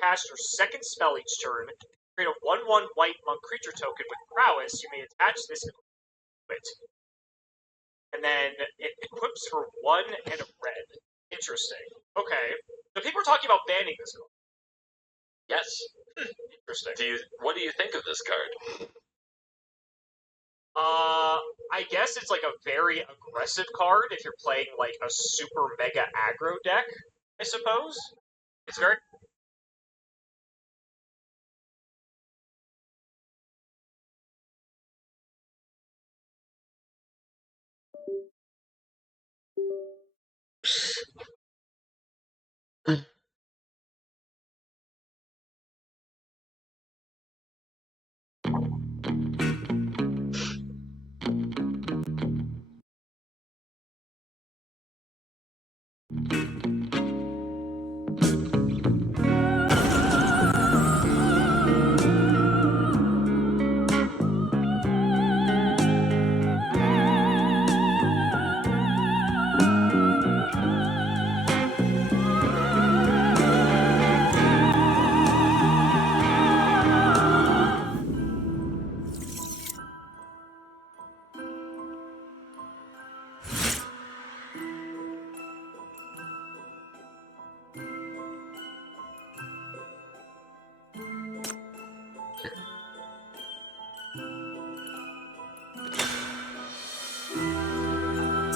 cast your second spell each turn, create a 1/1 white monk creature token with prowess. You may attach this to it. And then it equips for 1 and a red. Interesting. Okay. So people are talking about banning this card. Yes. Interesting. What do you think of this card? I guess it's like a very aggressive card if you're playing like a super mega aggro deck, I suppose. It's very...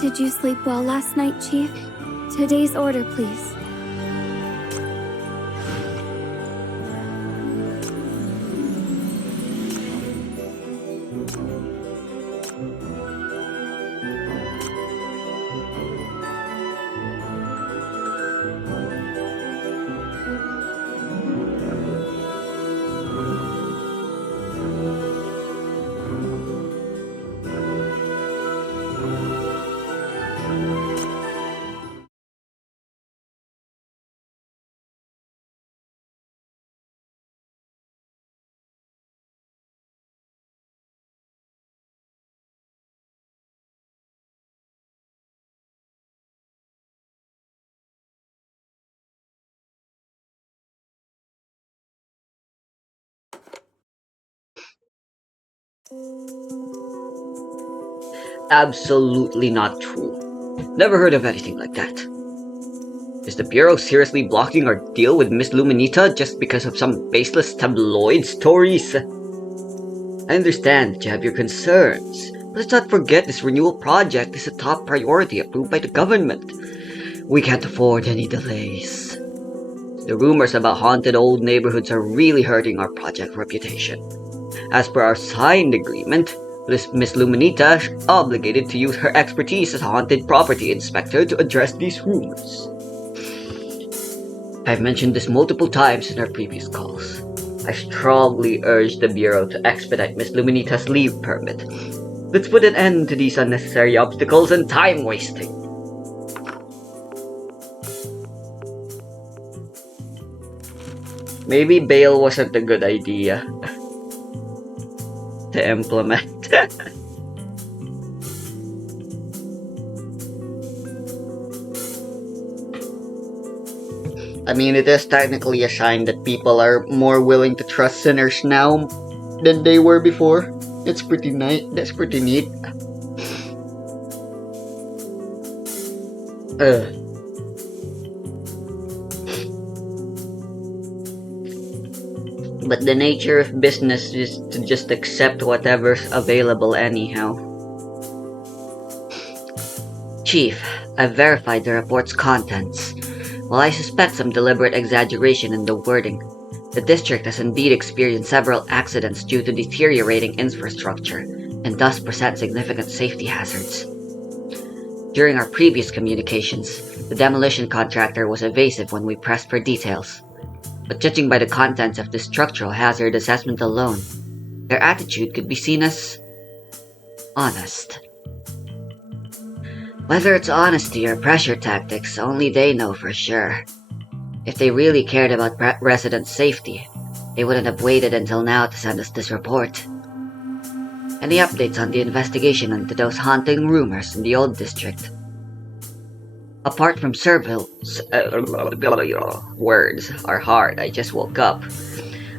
Did you sleep well last night, Chief? Today's order, please. Absolutely not true. Never heard of anything like that. Is the Bureau seriously blocking our deal with Miss Luminita just because of some baseless tabloid stories? I understand that you have your concerns, but let's not forget this renewal project is a top priority approved by the government. We can't afford any delays. The rumors about haunted old neighborhoods are really hurting our project reputation. As per our signed agreement, Miss Luminita is obligated to use her expertise as a haunted property inspector to address these rumors. I've mentioned this multiple times in our previous calls. I strongly urge the Bureau to expedite Miss Luminita's leave permit. Let's put an end to these unnecessary obstacles and time wasting. Maybe bail wasn't a good idea to implement. I mean, it is technically a sign that people are more willing to trust sinners now than they were before. It's pretty neat. That's pretty neat. But the nature of business is to just accept whatever's available anyhow. Chief, I've verified the report's contents. While I suspect some deliberate exaggeration in the wording, the district has indeed experienced several accidents due to deteriorating infrastructure, and thus present significant safety hazards. During our previous communications, the demolition contractor was evasive when we pressed for details. But judging by the contents of the structural hazard assessment alone, their attitude could be seen as honest. Whether it's honesty or pressure tactics, only they know for sure. If they really cared about resident safety, they wouldn't have waited until now to send us this report. Any updates on the investigation into those haunting rumors in the old district? Apart from words are hard, I just woke up.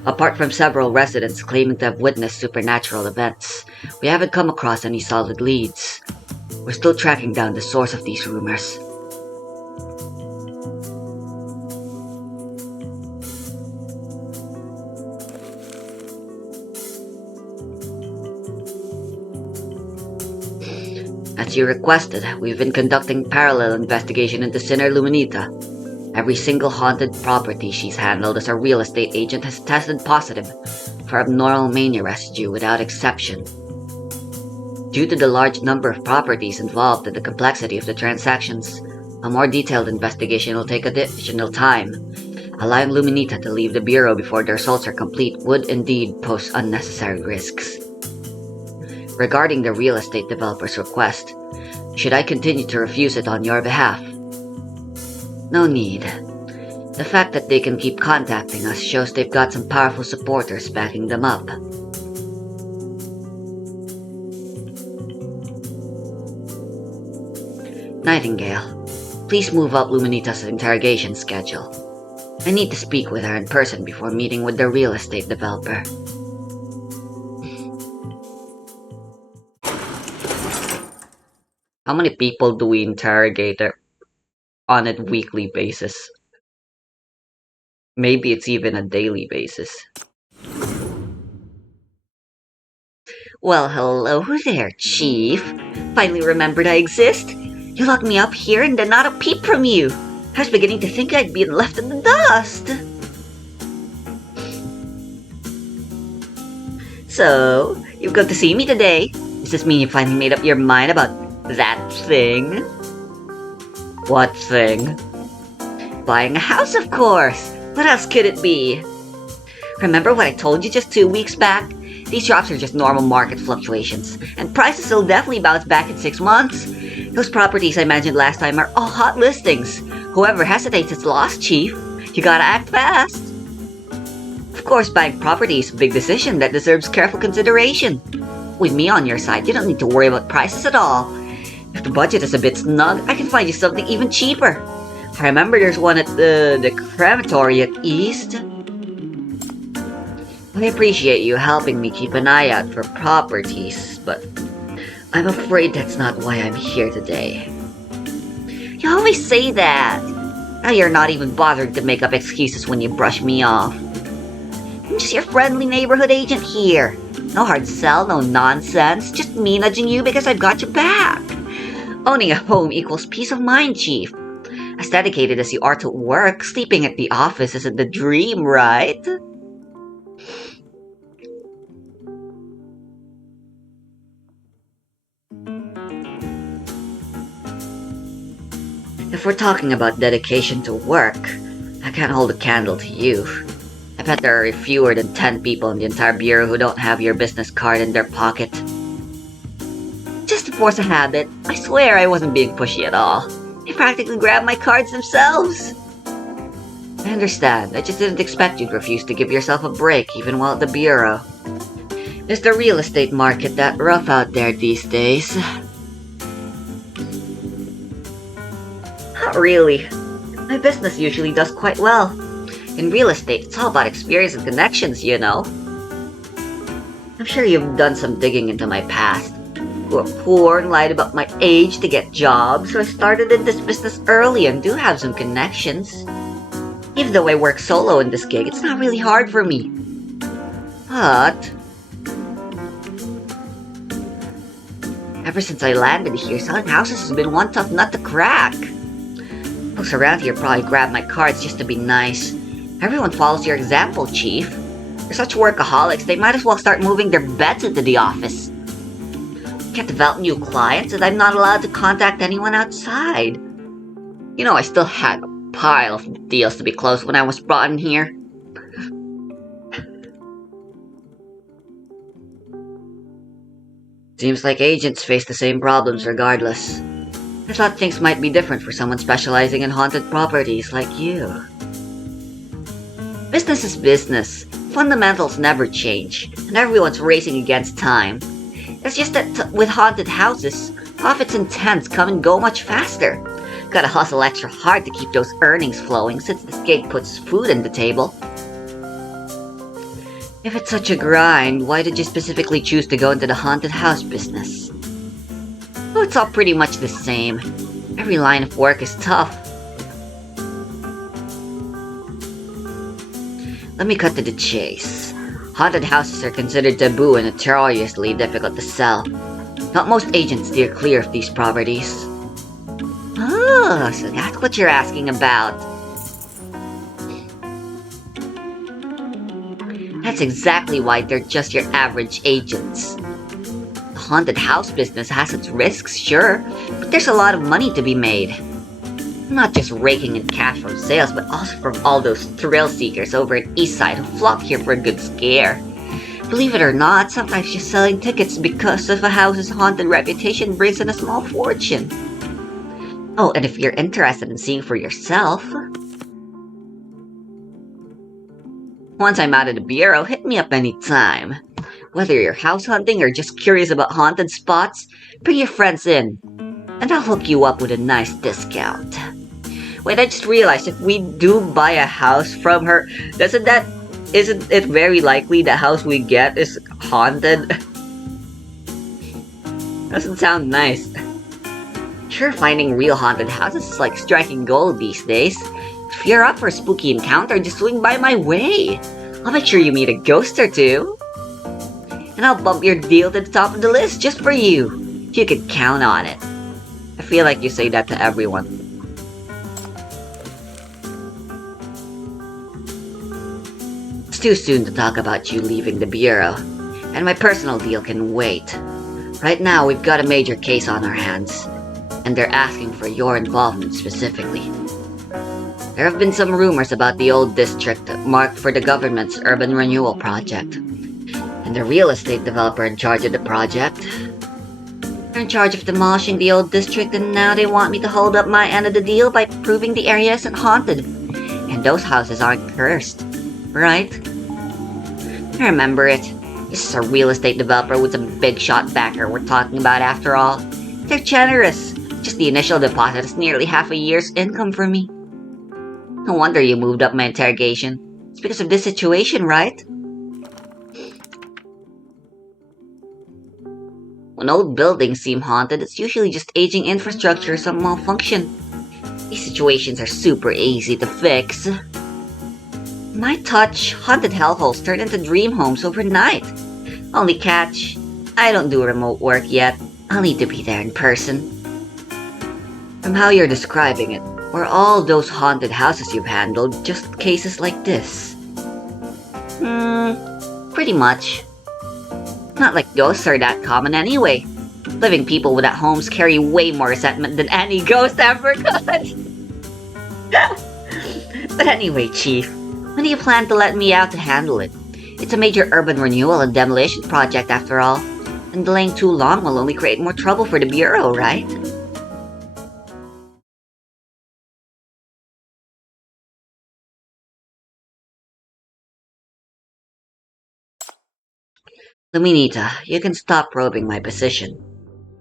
Apart from several residents claiming to have witnessed supernatural events, we haven't come across any solid leads. We're still tracking down the source of these rumors. As you requested, we've been conducting parallel investigation into Sinner Luminita. Every single haunted property she's handled as a real estate agent has tested positive for abnormal mania residue without exception. Due to the large number of properties involved and the complexity of the transactions, a more detailed investigation will take additional time. Allowing Luminita to leave the Bureau before the results are complete would indeed pose unnecessary risks. Regarding the real estate developer's request, should I continue to refuse it on your behalf? No need. The fact that they can keep contacting us shows they've got some powerful supporters backing them up. Nightingale, please move up Luminita's interrogation schedule. I need to speak with her in person before meeting with the real estate developer. How many people do we interrogate on a weekly basis? Maybe it's even a daily basis. Well, hello there, Chief. Finally remembered I exist. You locked me up here and then not a peep from you. I was beginning to think I'd been left in the dust. So, you've come to see me today. Does this mean you finally made up your mind about that thing? What thing? Buying a house, of course! What else could it be? Remember what I told you just 2 weeks back? These drops are just normal market fluctuations, and prices will definitely bounce back in 6 months. Those properties I mentioned last time are all hot listings. Whoever hesitates is lost, Chief. You gotta act fast. Of course, buying property is a big decision that deserves careful consideration. With me on your side, you don't need to worry about prices at all. If the budget is a bit snug, I can find you something even cheaper. I remember there's one at the crematory at East. I appreciate you helping me keep an eye out for properties, but I'm afraid that's not why I'm here today. You always say that. Now you're not even bothering to make up excuses when you brush me off. I'm just your friendly neighborhood agent here. No hard sell, no nonsense, just me nudging you because I've got your back. Owning a home equals peace of mind, Chief. As dedicated as you are to work, sleeping at the office isn't the dream, right? If we're talking about dedication to work, I can't hold a candle to you. I bet there are fewer than 10 people in the entire bureau who don't have your business card in their pocket. Just to force a habit, I swear I wasn't being pushy at all. They practically grabbed my cards themselves. I understand, I just didn't expect you'd refuse to give yourself a break even while at the bureau. Is the real estate market that rough out there these days? Not really. My business usually does quite well. In real estate, it's all about experience and connections, you know. I'm sure you've done some digging into my past. You were poor and lied about my age to get jobs, so I started in this business early and do have some connections. Even though I work solo in this gig, it's not really hard for me. But ever since I landed here, selling houses has been one tough nut to crack. Folks around here probably grab my cards just to be nice. Everyone follows your example, Chief. They're such workaholics, they might as well start moving their beds into the office. Can't develop new clients, and I'm not allowed to contact anyone outside. You know, I still had a pile of deals to be closed when I was brought in here. Seems like agents face the same problems regardless. I thought things might be different for someone specializing in haunted properties like you. Business is business. Fundamentals never change, and everyone's racing against time. It's just that with haunted houses, profits and tents come and go much faster. Gotta hustle extra hard to keep those earnings flowing since this gig puts food on the table. If it's such a grind, why did you specifically choose to go into the haunted house business? Well, it's all pretty much the same. Every line of work is tough. Let me cut to the chase. Haunted houses are considered taboo and notoriously difficult to sell. Not most agents steer clear of these properties. Oh, so that's what you're asking about. That's exactly why they're just your average agents. The haunted house business has its risks, sure, but there's a lot of money to be made. Not just raking in cash from sales, but also from all those thrill seekers over at Eastside who flock here for a good scare. Believe it or not, sometimes just selling tickets because of a house's haunted reputation brings in a small fortune. Oh, and if you're interested in seeing for yourself, once I'm out of the bureau, hit me up anytime. Whether you're house hunting or just curious about haunted spots, bring your friends in, and I'll hook you up with a nice discount. Wait, I just realized if we do buy a house from her, isn't it very likely the house we get is haunted? Doesn't sound nice. Sure, finding real haunted houses is like striking gold these days. If you're up for a spooky encounter, just swing by my way. I'll make sure you meet a ghost or two. And I'll bump your deal to the top of the list just for you. You can count on it. I feel like you say that to everyone. It's too soon to talk about you leaving the bureau, and my personal deal can wait. Right now, we've got a major case on our hands, and they're asking for your involvement specifically. There have been some rumors about the old district marked for the government's urban renewal project, and the real estate developer in charge of the project. They're in charge of demolishing the old district, and now they want me to hold up my end of the deal by proving the area isn't haunted. And those houses aren't cursed, right? I remember it. This is a real estate developer with a big shot backer we're talking about after all. They're generous. Just the initial deposit is nearly half a year's income for me. No wonder you moved up my interrogation. It's because of this situation, right? When old buildings seem haunted, it's usually just aging infrastructure or some malfunction. These situations are super easy to fix. My touch, haunted hellholes turn into dream homes overnight. Only catch, I don't do remote work yet. I'll need to be there in person. From how you're describing it, were all those haunted houses you've handled just cases like this? Pretty much. Not like ghosts are that common anyway. Living people without homes carry way more resentment than any ghost ever could. But anyway, Chief, when do you plan to let me out to handle it? It's a major urban renewal and demolition project after all, and delaying too long will only create more trouble for the Bureau, right? Luminita, you can stop probing my position.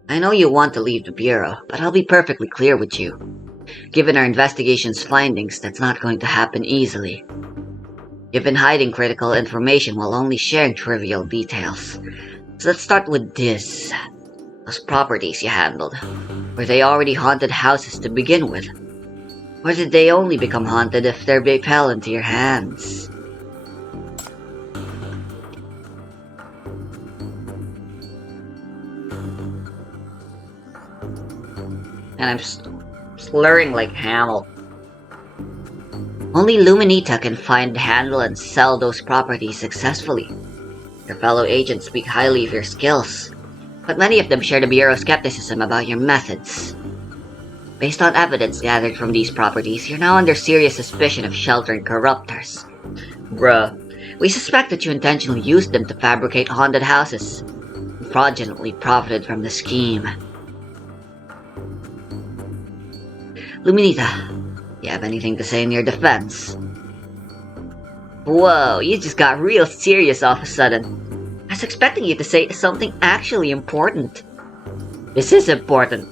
I know you want to leave the Bureau, but I'll be perfectly clear with you. Given our investigation's findings, that's not going to happen easily. You've been hiding critical information while only sharing trivial details. So let's start with this. Those properties you handled. Were they already haunted houses to begin with? Or did they only become haunted if they fell into your hands? And I'm slurring like Hamill. Only Luminita can find, handle, and sell those properties successfully. Your fellow agents speak highly of your skills, but many of them share the Bureau's skepticism about your methods. Based on evidence gathered from these properties, you're now under serious suspicion of sheltering corruptors. Bruh, we suspect that you intentionally used them to fabricate haunted houses, and fraudulently profited from the scheme. Luminita, you have anything to say in your defense? Whoa, you just got real serious all of a sudden. I was expecting you to say something actually important. This is important.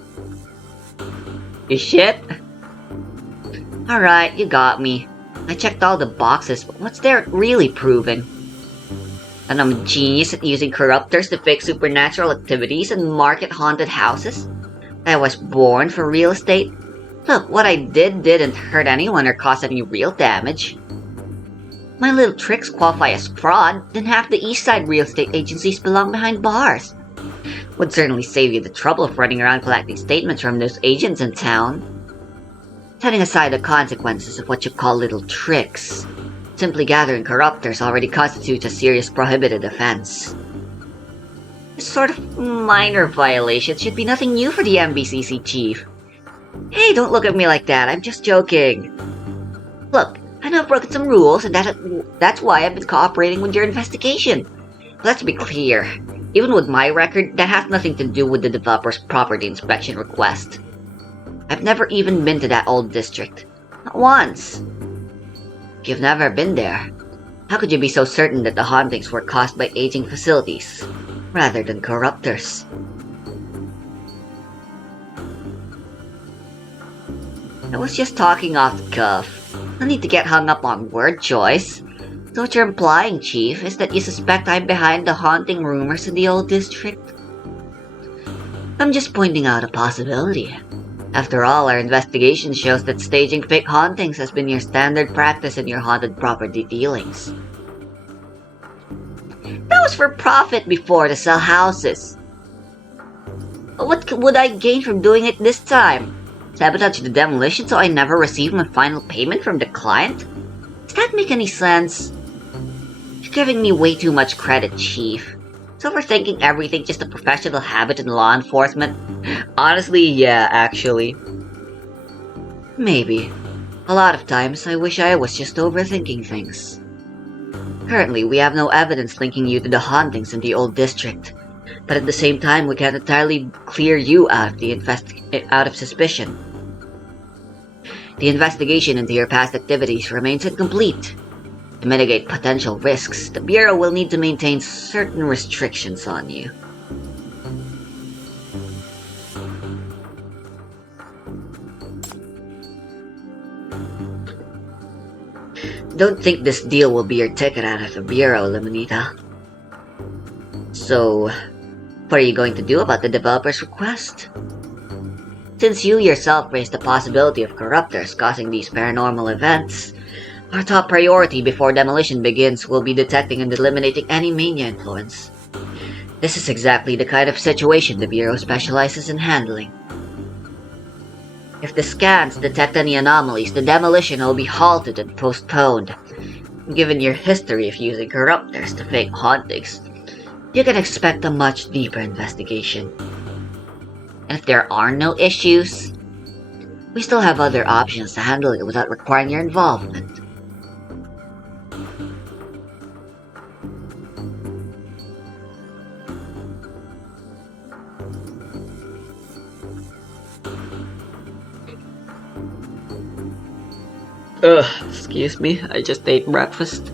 You shit? Alright, you got me. I checked all the boxes, but what's there really proven? And I'm a genius at using corruptors to fake supernatural activities and market haunted houses? I was born for real estate? Look, what I didn't hurt anyone or cause any real damage. My little tricks qualify as fraud, then half the East Side real estate agencies belong behind bars. Would certainly save you the trouble of running around collecting statements from those agents in town. Setting aside the consequences of what you call little tricks, simply gathering corruptors already constitutes a serious prohibited offense. This sort of minor violation should be nothing new for the MBCC chief. Hey, don't look at me like that, I'm just joking. Look, I know I've broken some rules, and that's why I've been cooperating with your investigation. But let's be clear, even with my record, that has nothing to do with the developer's property inspection request. I've never even been to that old district. Not once. If you've never been there, how could you be so certain that the hauntings were caused by aging facilities, rather than corruptors? I was just talking off the cuff. No need to get hung up on word choice. So what you're implying, Chief, is that you suspect I'm behind the haunting rumors in the old district? I'm just pointing out a possibility. After all, our investigation shows that staging fake hauntings has been your standard practice in your haunted property dealings. That was for profit before to sell houses. What would I gain from doing it this time? Sabotage the demolition so I never receive my final payment from the client? Does that make any sense? You're giving me way too much credit, Chief. Is overthinking everything just a professional habit in law enforcement? Honestly, yeah, actually. Maybe. A lot of times, I wish I was just overthinking things. Currently, we have no evidence linking you to the hauntings in the old district. But at the same time, we can't entirely clear you out of suspicion. The investigation into your past activities remains incomplete. To mitigate potential risks, the Bureau will need to maintain certain restrictions on you. Don't think this deal will be your ticket out of the Bureau, Luminita. So, what are you going to do about the developer's request? Since you yourself raised the possibility of corruptors causing these paranormal events, our top priority before demolition begins will be detecting and eliminating any mania influence. This is exactly the kind of situation the Bureau specializes in handling. If the scans detect any anomalies, the demolition will be halted and postponed. Given your history of using corruptors to fake hauntings, you can expect a much deeper investigation. And if there are no issues, we still have other options to handle it without requiring your involvement. Excuse me, I just ate breakfast.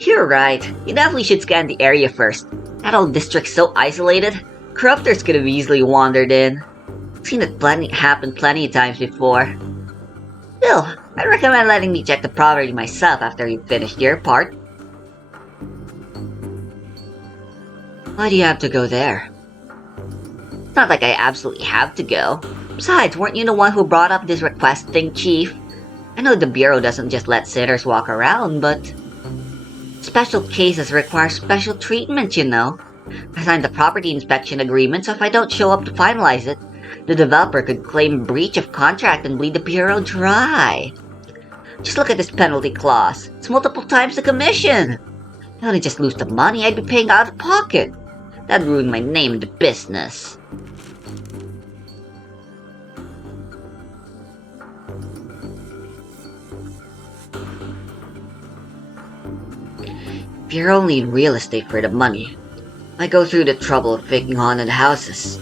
You're right, you definitely should scan the area first. That old district's so isolated, corruptors could have easily wandered in. I've seen it happen plenty of times before. Still, I'd recommend letting me check the property myself after you've finished your part. Why do you have to go there? It's not like I absolutely have to go. Besides, weren't you the one who brought up this request thing, Chief? I know the Bureau doesn't just let sinners walk around, but special cases require special treatment, you know. I signed the property inspection agreement, so if I don't show up to finalize it, the developer could claim breach of contract and bleed the Bureau dry. Just look at this penalty clause. It's multiple times the commission. I wouldn't just lose the money, I'd be paying out of pocket. That'd ruin my name in the business. If you're only in real estate for the money, why go through the trouble of faking haunted houses?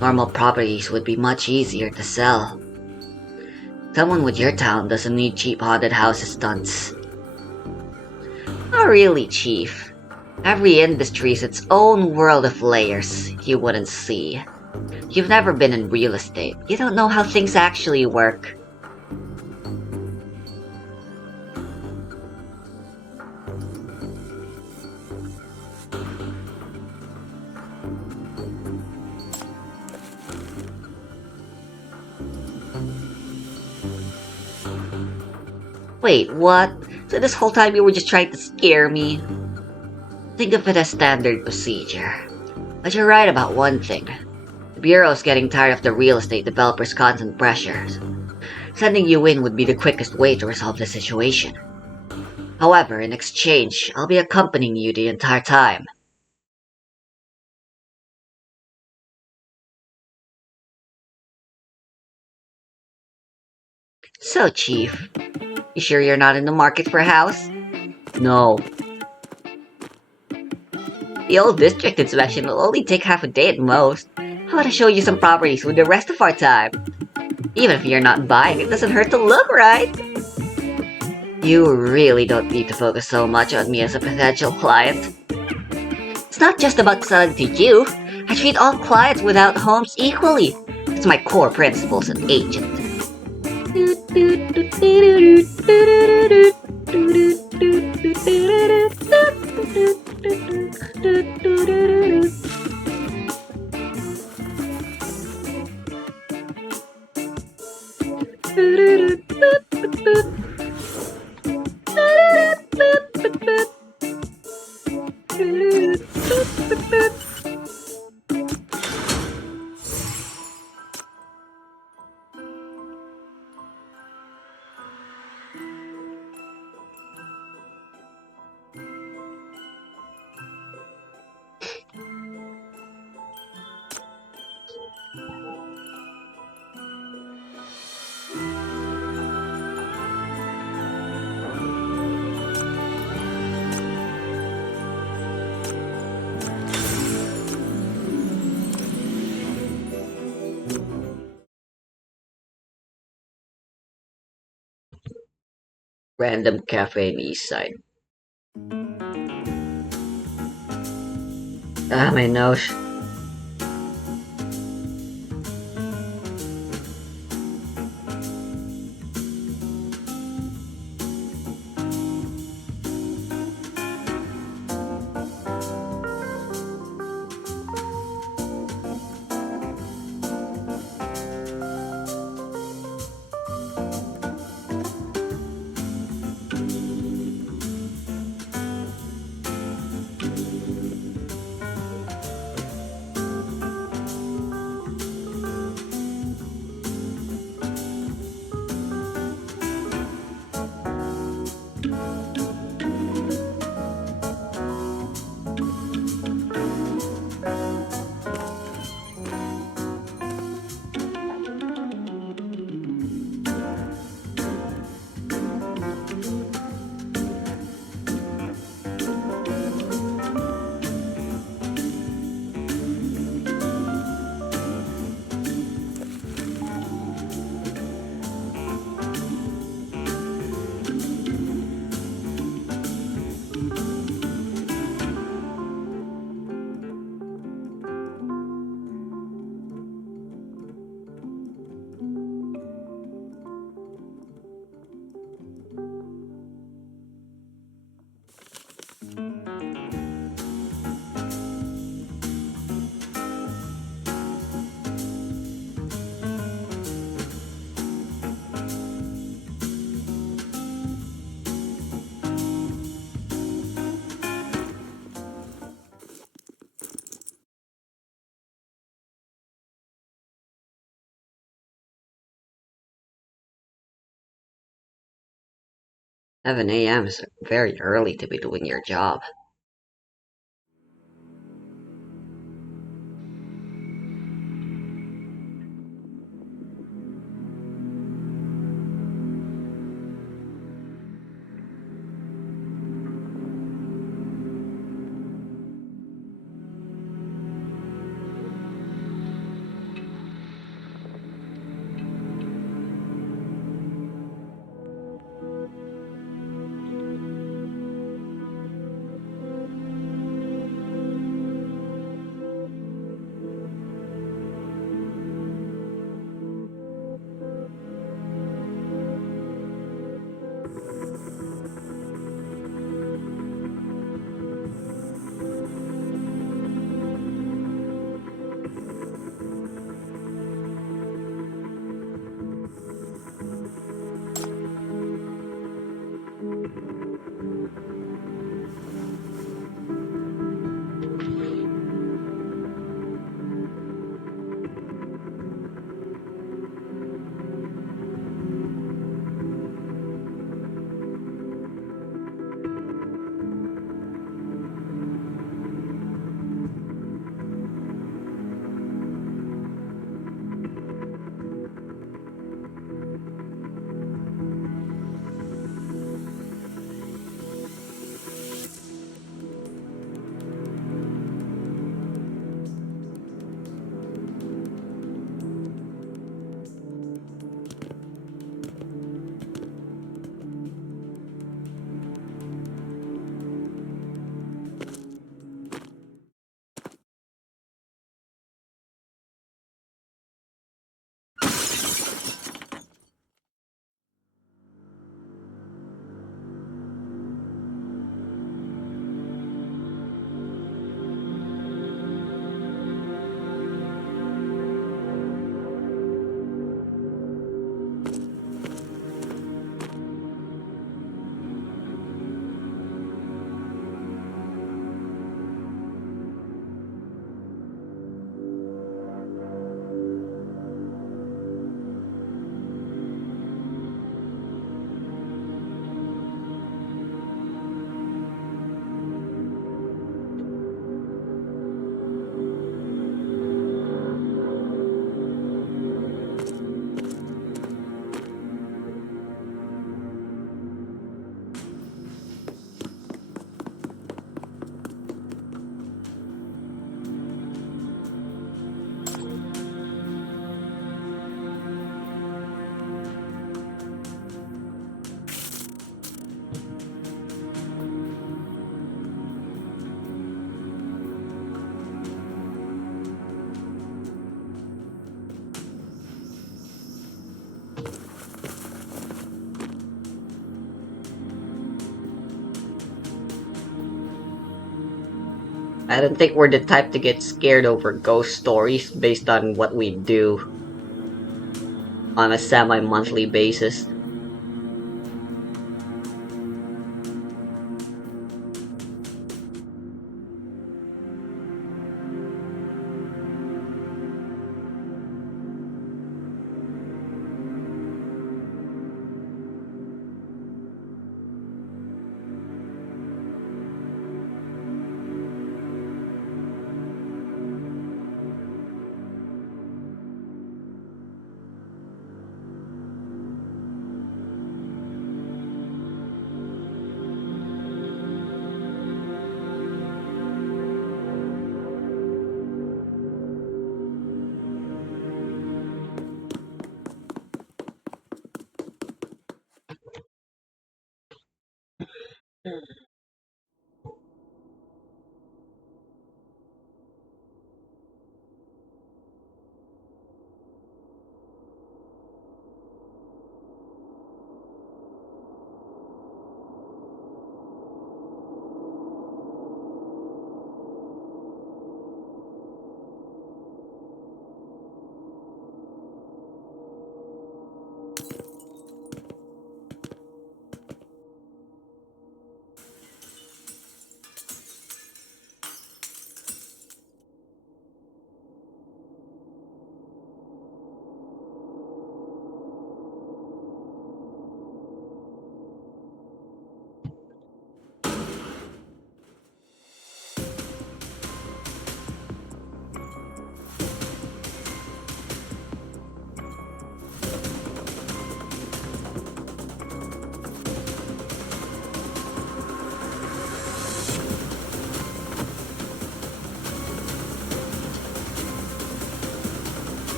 Normal properties would be much easier to sell. Someone with your talent doesn't need cheap haunted houses stunts. Not really, Chief. Every industry's its own world of layers you wouldn't see. You've never been in real estate. You don't know how things actually work. Wait, what? So this whole time you were just trying to scare me? Think of it as standard procedure. But you're right about one thing. The Bureau's getting tired of the real estate developers' constant pressures. Sending you in would be the quickest way to resolve the situation. However, in exchange, I'll be accompanying you the entire time. So, Chief, you sure you're not in the market for a house? No. The old district inspection will only take half a day at most. I want to show you some properties with the rest of our time. Even if you're not buying, it doesn't hurt to look, right? You really don't need to focus so much on me as a potential client. It's not just about selling to you. I treat all clients without homes equally. It's my core principle as an agent. Random cafe in East Side. Ah, my nose. "7 a.m. is very early to be doing your job." I don't think we're the type to get scared over ghost stories based on what we do on a semi-monthly basis.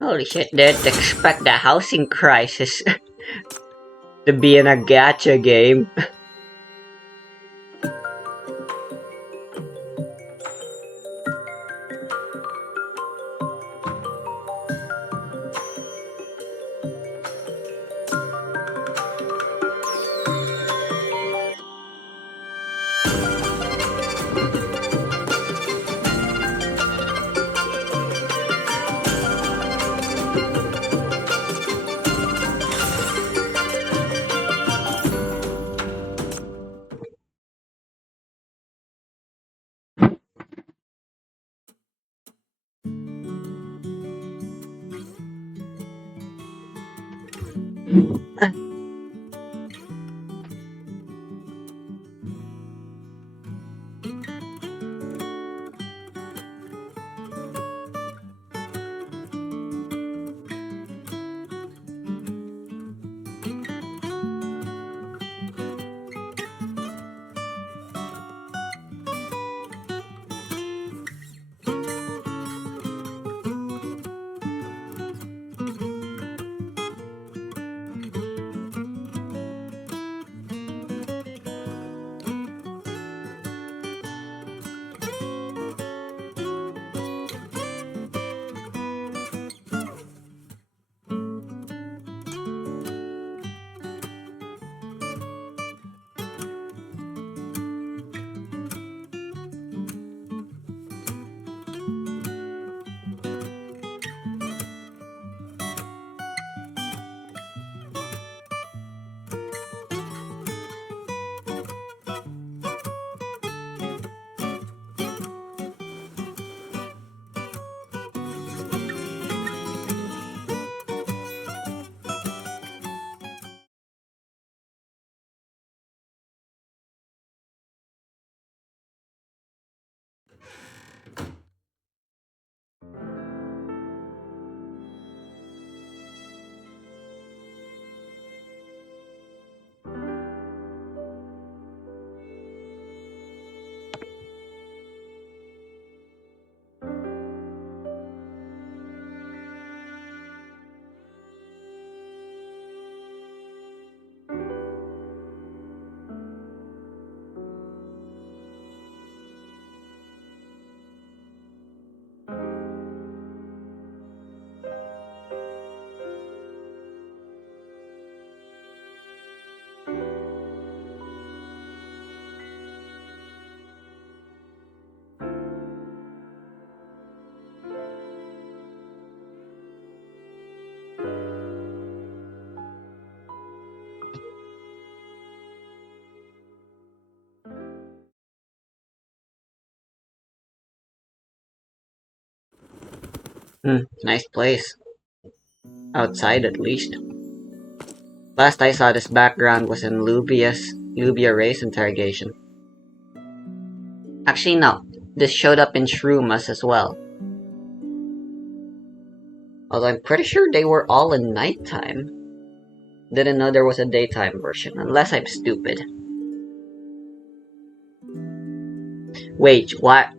Holy shit, didn't expect the housing crisis to be in a gacha game. Nice place. Outside at least. Last I saw this background was in Lubia Ray's interrogation. Actually no, this showed up in Shrumas as well. Although I'm pretty sure they were all in nighttime. Didn't know there was a daytime version, unless I'm stupid. Wait, what?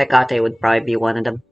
Hecate would probably be one of them.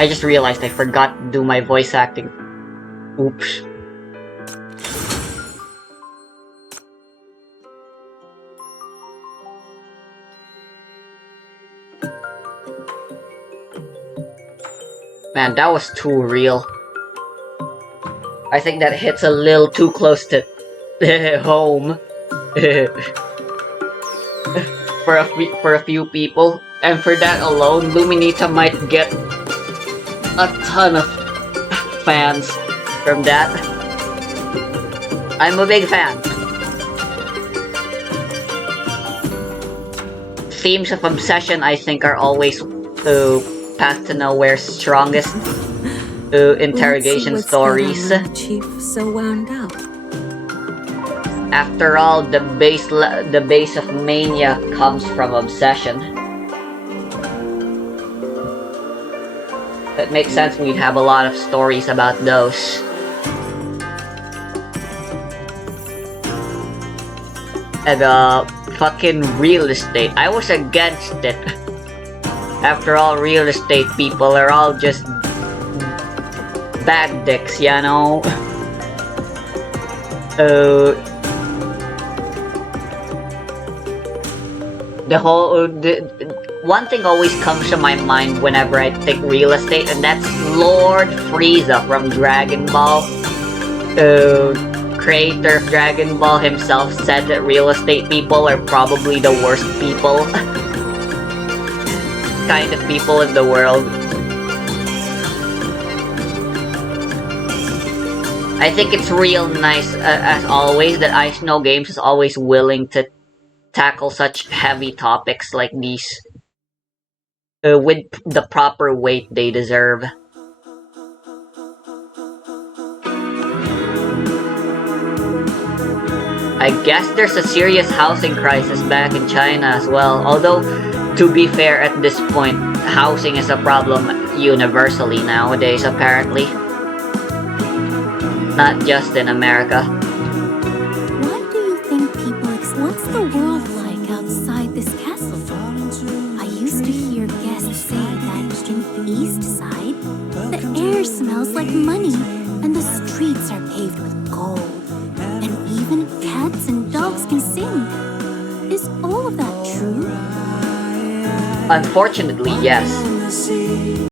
I just realized I forgot to do my voice acting. Oops. Man, that was too real. I think that hits a little too close to home for a few people, and for that alone, Luminita might get a ton of fans from that. I'm a big fan. Themes of obsession, I think, are always Path to Nowhere's strongest interrogation stories. Chief so wound up. After all, the base of mania comes from obsession. That makes sense. We'd have a lot of stories about those. And fucking real estate. I was against it. After all, real estate people are all just bad dicks, you know? One thing always comes to my mind whenever I think real estate, and that's Lord Frieza from Dragon Ball. Creator of Dragon Ball himself said that real estate people are probably the worst people. Kind of people in the world. I think it's real nice, as always, that Ice No Games is always willing to tackle such heavy topics like these with the proper weight they deserve. I guess there's a serious housing crisis back in China as well, although, to be fair, at this point, housing is a problem universally nowadays, apparently. Not just in America. Why do you think people what's the world like outside this castle? I used to hear guests say that in the east side, the air smells like money and the streets are paved with gold. And even cats and dogs can sing. Is all of that true? Unfortunately, yes.